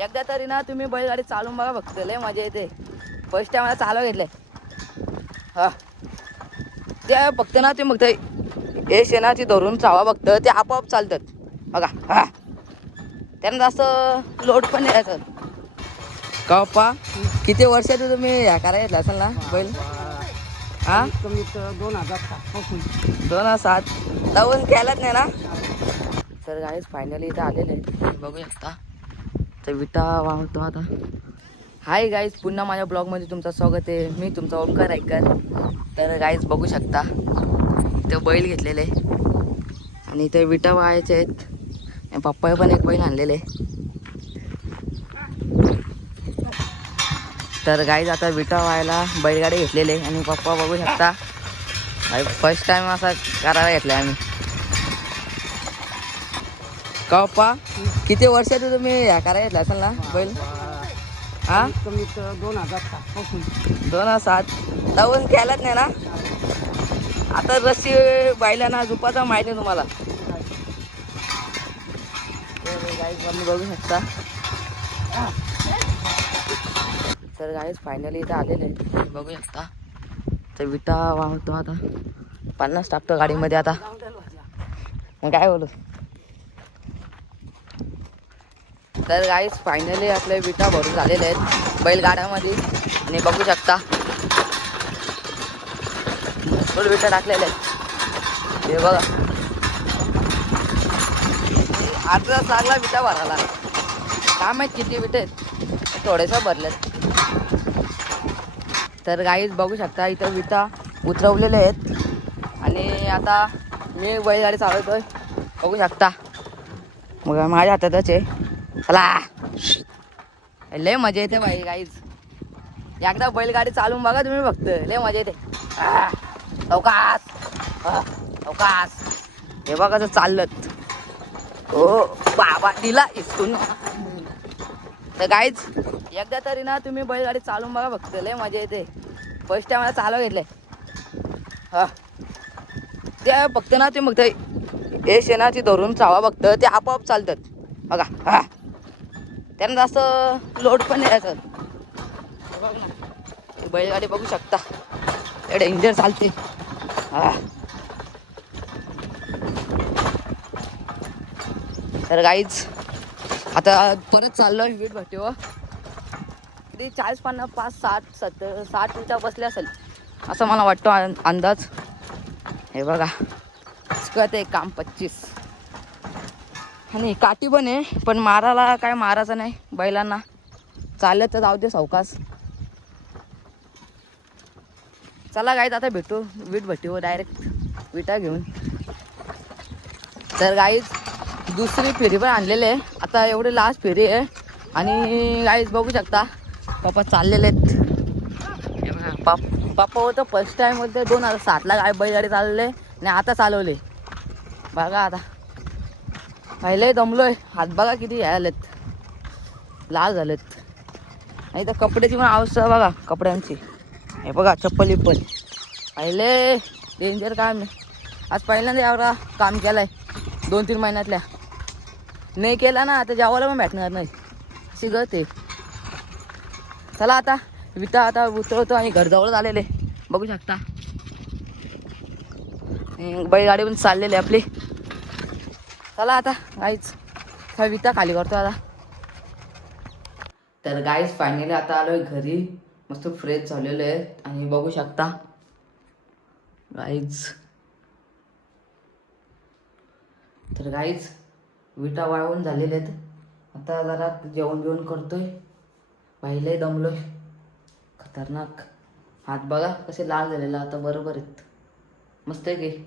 एकदा तरी ना तुम्ही बैलगाडी चालून बघा फक्त, लय मजा येते. फर्स्ट टाइम मला चालव घेतलंय. हा ते फक्त ना ते मग हे शेणाची धरून चावा फक्त ते आपोआप चालतात बघा. हा त्यांना जास्त लोड पण नाही यायचं. का पप्पा किती वर्षात तुम्ही ह्या करायला असेल ना बैल? हा कमीत 2007 2007 जाऊन केलाच नाही ना. तर गाईज फायनली इथं आलेले आहे, बघू शकता. तर विटा वाहतो आता. हाय गाईज, पुन्हा माझ्या ब्लॉगमध्ये तुमचं स्वागत आहे. मी तुमचा ओमकार ऐकर. तर गाईज बघू शकता इथं बैल घेतलेले आणि इथे विटा वाहायचे आहेत. पप्पा पण एक बैल आणलेले. तर गाईज आता विटा व्हायला बैलगाडी घेतलेले आणि पप्पा बघू शकता फर्स्ट टाइम असा करायला घेतलाय आम्ही. का पप्पा किती वर्षात तुम्ही ह्या करायला घेतला असेल ना बैल? हा कमीत 2007 2007 जाऊन केलाच नाही ना. आता रस्सी बैलांना झुपाचा माहिती आहे तुम्हाला. तर गाईज तुम्ही बघू शकता. तर गाईज फायनली इथं आलेले आहे, बघू शकता. तर विटा वाहतो आता. 50 टाकतो गाडीमध्ये आता. मग काय बोलू. तर गाईज फायनली आपले विटा भरून झालेले आहेत बैलगाड्यामध्ये आणि बघू शकता फुल विटा टाकलेले आहेत. हे बघा अर्धा तास लागला विटा भरायला. काय माहित किती विटा आहेत, थोडेसा भरलेत. तर गाईज बघू शकता इथं विटा उतरवलेले आहेत आणि आता मी बैलगाडी चालवतोय, बघू शकता. मग माझ्या हातातच आहे. चला लय मजा येते बाई गाईज. एकदा बैलगाडी चालून बघा तुम्ही फक्त, लय मजा येते. अवकाश अवकाश. हे बघा कसं चाललत. ओ बाबा दिला इस्कून. तर गाईज एकदा तरी ना तुम्ही बैलगाडी चालून बघा फक्त, लय मजा येते. फर्स्ट टाइम मला चालव घेतलंय. हा ते फक्त ना ते मग हे शेणाची धरून चावा फक्त ते आपोआप चालतात बघा. हा त्यांना जास्त लोड पण नाही यायचं. बैलगाडी बघू शकता डेंजर चालते. हा तर गाईज आता परत चाललोय वीट भट्टीवर. ते 40 50 5 60 70 60 विटा बसले असेल असं मला वाटतो अंदाज. हे बघा कळत आहे काम 25 आणि काठी पण आहे, पण मारायला काय मारायचं नाही बैलांना. चाललं तर जाऊ दे सावकाश. चला गाईज आता भेटू वीट भट्टीवर डायरेक्ट विटा घेऊन. तर गाईज दुसरी फेरी पण आणलेली आहे आता, एवढी लास्ट फेरी आहे. आणि गाईज बघू शकता पप्पा चाललेले आहेत. पप्पा होतं फर्स्ट टाइम होतं 2007ला काय बैलगाडी चालवले आणि आता चालवले बघा. आता पहिले दमलोय, हात बघा किती हे आलेत, लाल झालेत. आणि तर कपड्याची पण अवस्था बघा कपड्यांची. हे बघा चप्पली पण पहिले डेंजर काम आहे. आज पहिल्यांदा एवढा काम केलाय 2-3 महिन्यातल्या. नाही केला ना आता जेवायला पण भेटणार नाही अशी गत आहे. चला आता विटा आता उतरवतो आणि घरजवळच आलेले बघू शकता. बैलगाडी पण चाललेली आपली. चला आता गाईज विटा खाली करतो आता. तर गाईज फायनली आता आलोय घरी, मस्त फ्रेश झालेलो आहे आणि बघू शकता गाईज. तर गाईज विटा वाळवून झालेले आहेत. आता जरा जेवण बिवण करतोय. पहिले दमलोय खतरनाक. हात बघा कसे लाल झालेला आता बरोबर आहेत. मस्त आहे की